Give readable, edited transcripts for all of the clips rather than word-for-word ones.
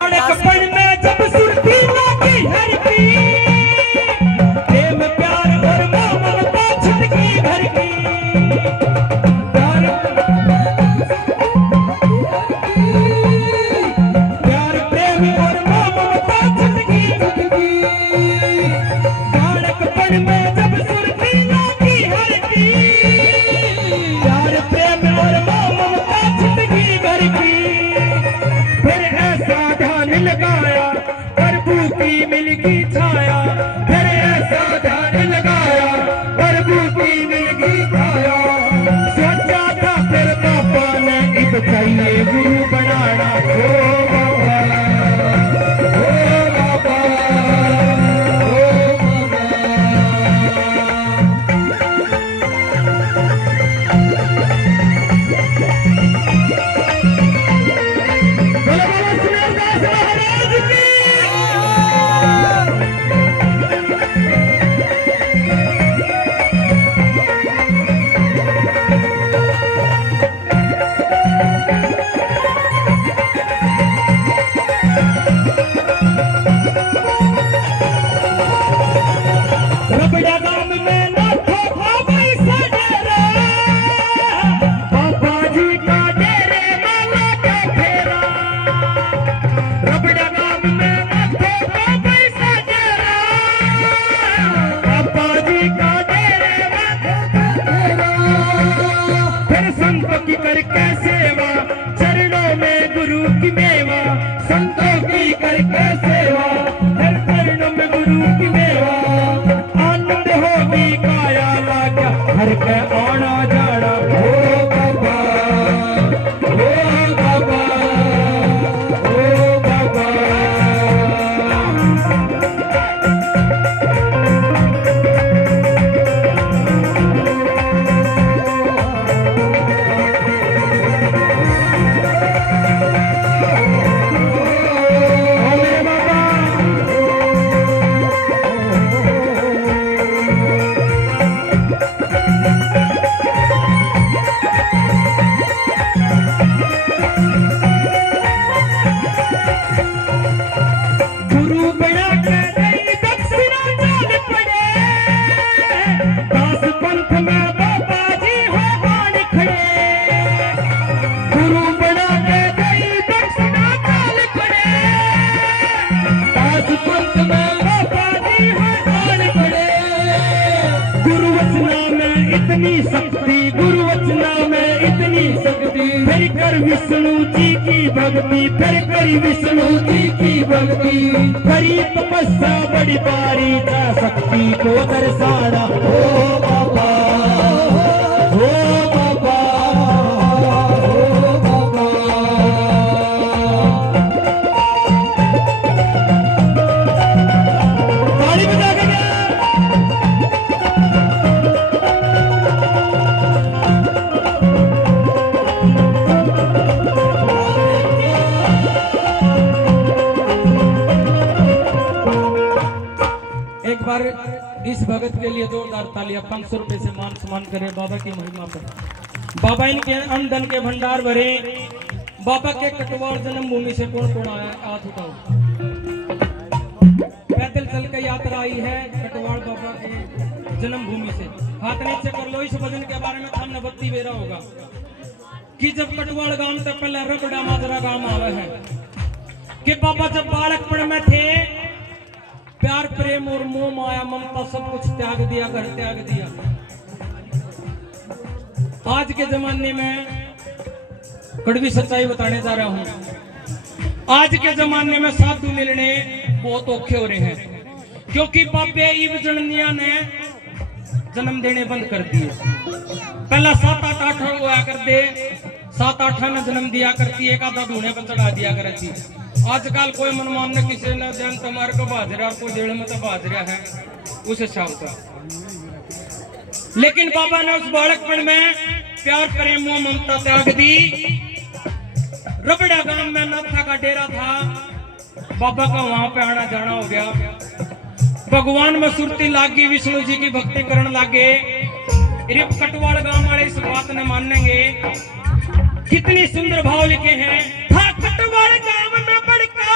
कपड़ में जब सुर्खी लागी हर की, प्रेम प्यार और ममता छटकी भर की, प्यार प्रेम और ममता छटकी छटकी, कपड़ में जब सुर्खी लागी हर की, प्यार प्रेम और ममता छटकी भर की, फिर ऐसा ध्यान लगाया प्रभु की मिलगी छाया, फिर ऐसा ध्यान लगाया प्रभु की मिलगी छाया, सोचा था फिर पापा ने इत चाहिए गुरु बनाना, ओ बाबा ओ बाबा ओ रबड़ा गांव में ना था भाई सडेरा, बाबा जी का डेरे माला का फेरा, रबड़ा गांव में ना था भाई सडेरा, बाबा जी का डेरे माला का फेरा, फिर संतों की करके सेवा चरणों में गुरु की मेवा, संतों की करके सेवा फिर चरणों में गुरु की मेवा, काया लागा हर के आना जाना, ओ बाबा ओ बाबा ओ बाबा, शक्ति गुरु वचना में इतनी शक्ति, फिर कर विष्णु जी की भक्ति, फिर करी विष्णु जी की भक्ति, करी तपस्या बड़ी बारी जा शक्ति को दर्शाना, ओ बाबा ओ बाबा ओ बाबा, ताली बजा के एक बार इस भगत के लिए जोरदार तालियां, 500 रुपए से मान सम्मान करें बाबा की महिमा पर। बाबा इनके अन्न के भंडार भरे, बाबा के कटवार जन्मभूमि से कौन कौन आया हाथ उठाओ, पैदल चल के यात्रा आई है कटवाड़ बाबा के जन्मभूमि से, हाथ नीचे कर लो। इस भजन के बारे में हमने बत्ती बेरा होगा कि जब कटवाड़ गांव से पहले रबड़ा माजरा गांव आवे है कि बाबा जब बालकपन में थे, प्यार प्रेम और मोह माया ममता सब कुछ त्याग दिया, घर त्याग दिया। आज के जमाने में कड़वी सच्चाई बताने जा रहा हूं, आज के जमाने में साधु मिलने बहुत औखे हो रहे हैं, क्योंकि बाबे ईब जननिया ने जन्म देने बंद कर दिए। पहला 7-8 हुआ कर दे, 7-8 ने जन्म दिया करती, एक आधा ढूंढे पर चढ़ा दिया करती। आजकल कोई मनमान ने किसी ने जन तुम्हारे को बाज रहा, कोई जेल में तो बाज रहा है उस हिसाब का। लेकिन बाबा ने उस बालकपन में प्यार प्रेम मोह ममता त्याग दी। रबड़ा गांव में नाथा का डेरा था, बाबा का वहां पे आना जाना हो गया। भगवान में सुरती लागी, विष्णु जी की भक्ति करने लागे। कटवाड़ गांव वाले इस बात ने मानेंगे, कितनी सुंदर भाव लिखे हैं। था कटवाड़ गांव में बड़का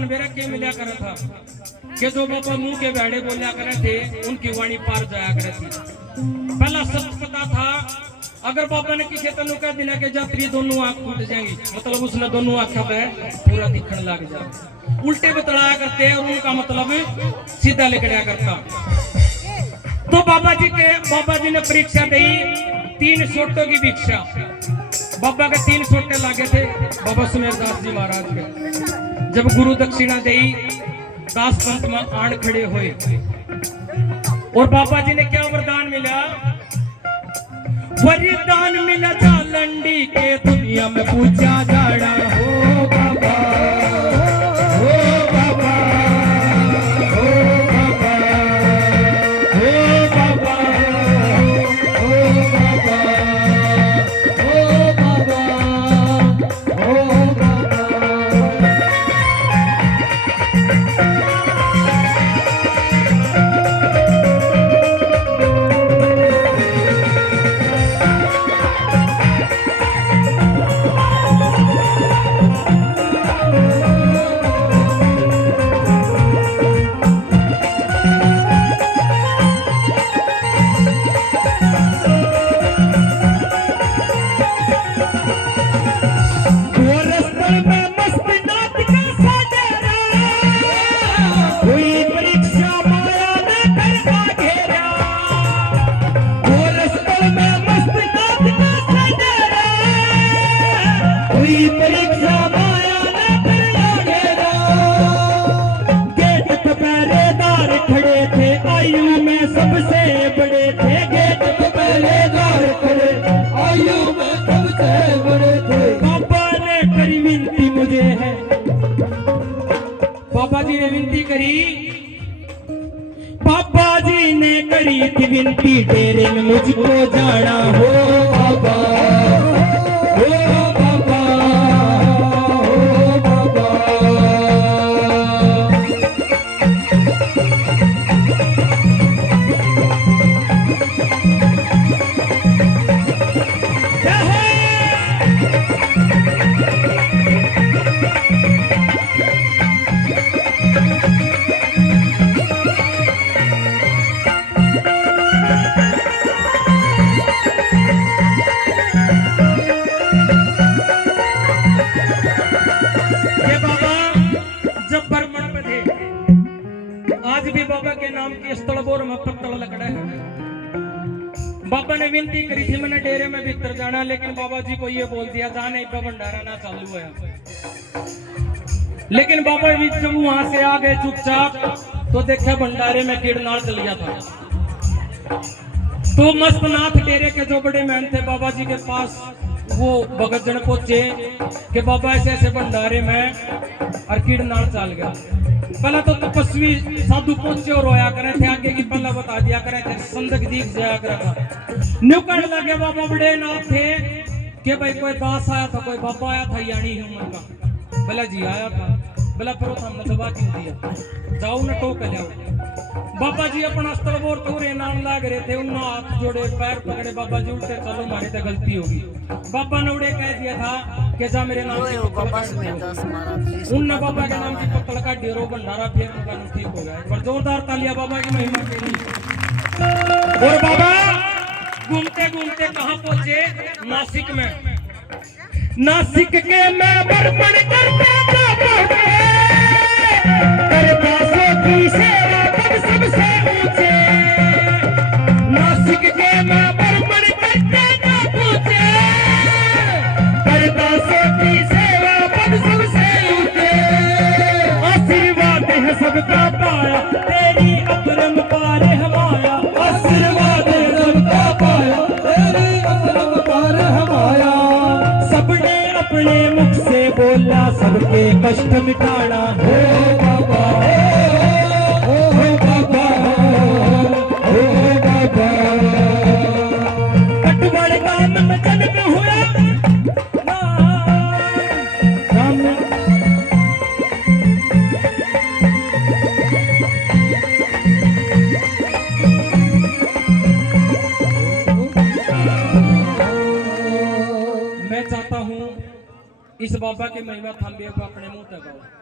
वरदान मेरा क्या मिला करा था कि जो बाबा मुंह के बैठे बोलिया करे थे उनकी वाणी पार जाया करे थी। पहला सब पता था अगर बाबा ने किसी तनु कह दिया कि जात्री दोनों आंख टूट जाएंगी, मतलब उसने दोनों आंखों पे पूरा दिखने लग जाए, उल्टे बतलाया करते और उनका मतलब सीधा लिखड़ा करता। तो बाबा जी ने परीक्षा दी 3 सोटों की भिक्षा। बाबा के 3 सोटे लागे थे बाबा सुमेरदास जी महाराज के। जब गुरु दक्षिणा दी दास पंत में आण खड़े हुए और बाबा जी ने क्या वरदान मिला? वरदान मिला जालंडी के दुनिया में पूजा जाना हो बाबा, हो बाबा, हो बाबा, हो बाबा, हो बाबा, हो बाबा, हो बाबा। बाबा जी ने विनती करी, बाबा जी ने करी थी विनती, डेरे में मुझको जाना हो बाबा, हो बाबा, हो बाबा। बाबा के नाम की स्थलबोर में पत्तल लगड़ा है। बाबा ने विनती करी थी मैंने डेरे में भीतर जाना, लेकिन बाबा जी को ये बोल दिया जाने भंडारा ना चालू है। लेकिन बाबा भी जब वहां से आ गए चुपचाप तो देखा भंडारे में कीड़नाल चल गया था। तो मस्तनाथ डेरे के जो बड़े मैन थे बाबा जी के पास वो भगत जन पहुंचे कि बाबा ऐसे ऐसे भंडारे में और कीड़नाल चल गया। पहला तो तपस्वी साधु पहुंचे और रोया करे थे, आगे की पहला बता दिया करे थे, संदक दीप जाया करा था। न्यूकड़ लगे बाबा बड़े नाथ थे कि भाई कोई दास आया था, कोई बाबा आया था यानी उम्र का। भला जी आया था, भला फिर हमने दबा क्यों दिया, जाओ न टोक जाओ। बाबा जी अपना स्थलबोर तोरे नाम लाग रहे थे, उन्होंने हाथ जोड़े पैर पकड़े, बाबा जी उल्टे चलो हमारी तो गलती होगी। बाबा ने उड़े कह दिया था कि जा मेरे नाम की उनने बाबा के नाम की पत्तल का डेरो भंडारा फिर उनका ठीक हो गया। पर जोरदार तालियां बाबा की महिमा के लिए। और बाबा घूमते घूमते कहाँ पहुंचे? नासिक में। नासिक के मैं बरपड़ करते की सेवा तब सबसे ऊंचे, नासिक के मैं बरपड़ करते ना पूछे, करदासों की सेवा तब सबसे ऊंचे। आशीर्वाद है सबका पाया, तेरी अकरम पार हमारा, आशीर्वाद है सबका पाया, तेरी अकरम पार हमारा। सबने अपने मुख से बोला सबके कष्ट मिटाना हो बाबा, कटवाड़ गांव में जन्म हुआ मैं चाहता हूं इस बाबा की महिमा थाम्बे को अपने मुंह तक गाओ।